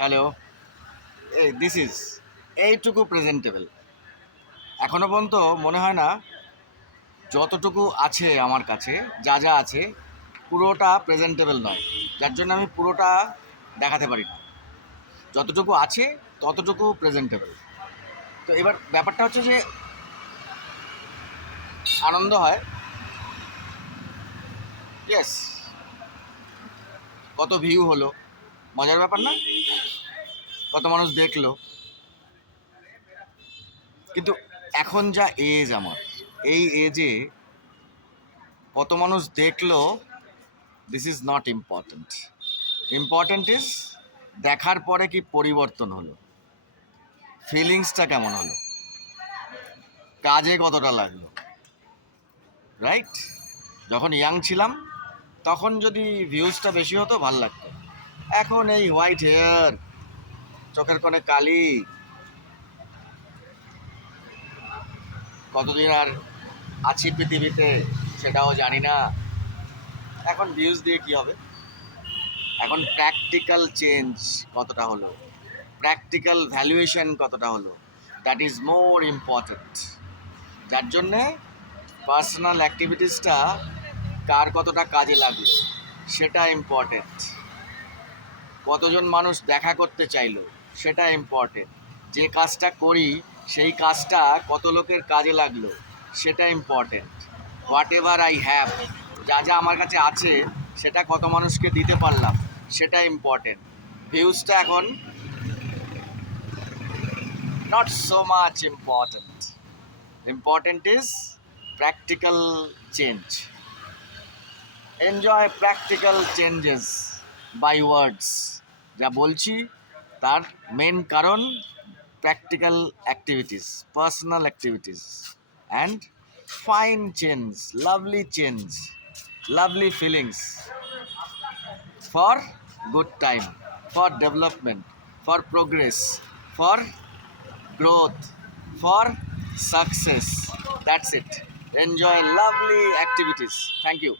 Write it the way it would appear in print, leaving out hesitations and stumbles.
Hello, এই this is এইটুকু presentable. এখনো পর্যন্ত মনে হয় না যতটুকু আছে আমার কাছে, যা যা আছে পুরোটা প্রেজেন্টেবল নয়, যার জন্য আমি পুরোটা দেখাতে পারি না। যতটুকু আছে ততটুকু প্রেজেন্টেবল। তো এবার ব্যাপারটা হচ্ছে যে আনন্দ হয়। ইয়েস, কত ভিউ হলো, মজার ব্যাপার না? কত মানুষ দেখলো। কিন্তু এখন যা এজ আমার, এই এজে কত মানুষ দেখলো this is not important. Important is দেখার পরে কি পরিবর্তন হলো, ফিলিংসটা কেমন হলো, কাজে কতটা লাগলো, রাইট? যখন ইয়াং ছিলাম তখন যদি ভিউজটা বেশি হতো ভাল লাগতো। এখন এই হোয়াইট হেয়ার, চোখের কোণে কালি, কতদিন আর আছি পৃথিবীতে সেটাও জানি না। এখন ভিউজ দিয়ে কি হবে? এখন প্র্যাকটিক্যাল চেঞ্জ কতটা হলো, প্র্যাকটিক্যাল ভ্যালুয়েশন কতটা হলো, দ্যাট ইজ মোর ইম্পর্ট্যান্ট। যার জন্যে পার্সোনাল অ্যাক্টিভিটিসটা কার কতটা কাজে লাগলো সেটা ইম্পর্টেন্ট। কতজন মানুষ দেখা করতে চাইলো সেটা ইম্পর্টেন্ট। যে কাজটা করি সেই কাজটা কত লোকের কাজে লাগলো সেটা important. What ever I have, যা যা আমার কাছে আছে সেটা কত মানুষকে দিতে পারলাম সেটা ইম্পর্টেন্ট। ভিউজটা এখন not so much important. Important is practical change. Enjoy practical changes by words. যা বলছি তার মেন কারণ practical activities, personal activities, and fine change, lovely change, lovely feelings for good time, for development, for progress, for growth, for success. That's it. Enjoy lovely activities. Thank you.